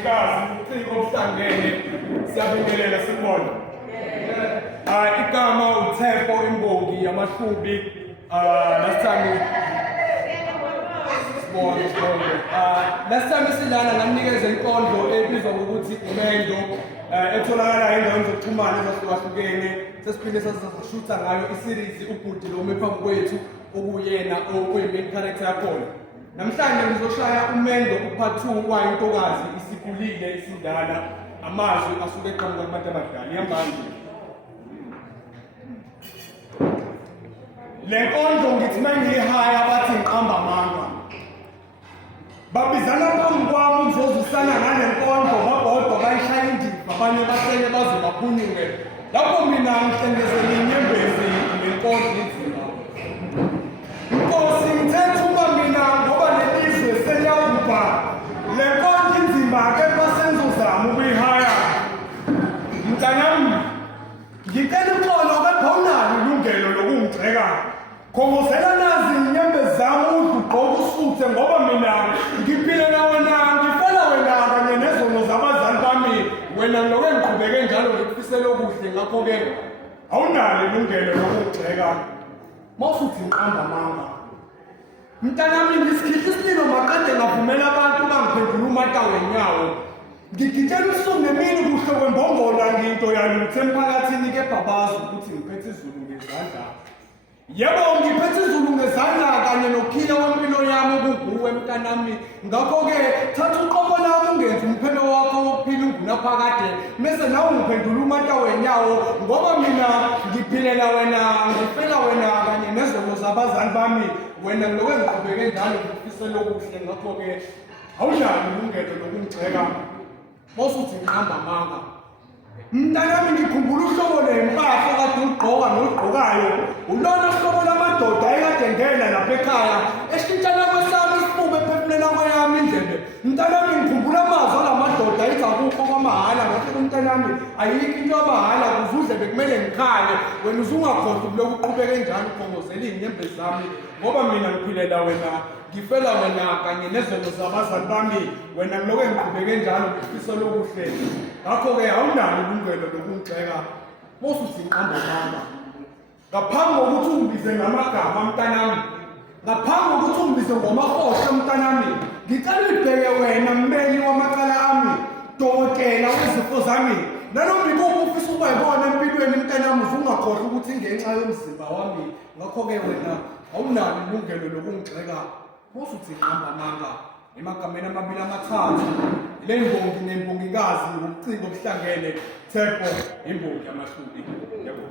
Imbongikazi uciko obuhlangene siyabingelela sibona. Igama uThembo Imbongi yamahlubi nasithani last time silana ngamnikeza inkondlo ebizwa ngokuthi Umendo etholakala endaweni zokuxhumana ezahlukahlukene sesiphinde sasashutha ngayo iseries ubhuti lo mephambi kwethu okuyena okuyi-main character yakhona. Namhlanje ngizoshaya umendo upart 2 wayintokazi isikhulile isindala amazwi asuke eqhamuka kubantu abadala yamanje. Le nkondlo ngithi mangiyihaya bathi ngiqamba amanga. Babizana phambi kwami ukuzozwisana ngale nkondlo babodwa bayishaya indiva abanye bahleke baze baphunyuke. Lapho mina ngihlengezela inyembezi nenkondlo inzima. Inkosi ngithetha uma mina ngoba lelizwe seliyabubha le nkondlo inzima kepha sengizozama ukuyihaya. Mntanami ngicela uxolo kepha unalo ilungelo lokungigxeka. Khongozela nazi inyembezi zami ugqoka usuthe ngoba mina ngiphile nawena ngifela wena kanye nezono zabazali bami wena loke ngiqhubeke njalo ngikufisela okuhle ngakho-ke awunalo ilungelo lokungigxeka mawusuthi ngiqamba amanga. Mntanami ngisikhihla isililo makade ngavumela abantu bangiphendula umata wenyawo ngigitshela usuku nemini kuhle kwembongolo ngiyinto yalutho emphakathini kepha bazi ukuthi ngiphethe izulu ngezandla. Yebo ngiphethe izulu ngezandla kanye nokukhila wempilo yami okuguwe mntanami ngakho-ke thatha uqobo lami ungenze umphelo wakho wokuphila ungunaphakade mese nawe ungiphendula umata wenyawo ngoba mina ngiphilela wena ngifela wena kanye nezono zabazali bami wena loke ngiqhubeke njalo ngikufisela okuhle ngakho-ke awunalo ilungelo lokungigxeka mawusuthi ngiqamba amanga. Mntanami ngikhumbula uhlobo lempahla kade ugqoka nolugqokayo ulona hlobo lamadoda ayekade ngena lapha ekhaya eshintshana kwesami isifuba ephefumlela kweyami indlebe. Mntanami ngikhumbula amazwi alamadoda ayithi akukho kwamahhala ngakho mntanami ayikho into yamahhala kuze udlebe kumele ngikhale wena uzungakhohlwa ukuloku uqhubeke njalo ukhongozela iy'nyembezi zami ngoba mina ngiphilela wena ngifela wena kanye nezono zabazali bami wena ngiloke ngiqhubeke njalo ngifisela okuhle ngakho-ke awunalo ilungelo lokungigxeka mawusuthi ngiqamba amanga. Ngaphambi kokuthi ungibize ngamagama mntanami ngaphambi kokuthi ungibize ngomahohla mntanami ngicela uyibheke wena mmeli wamacala ami dokotela wezifo zami nanoma ikuphi ufisa ukuba yibona empilweni mntanami uzungakhohlwa ukuthi ngenxa yomzimba wami ngakho-ke wena awunalo ilungelo lokungigxeka mawusuthi ngiqamba amanga. Emagameni amabili amathathu le mbongi nembongikazi ubuciko obuhlangene Thembo Imbongi yamahlubi. Yebo.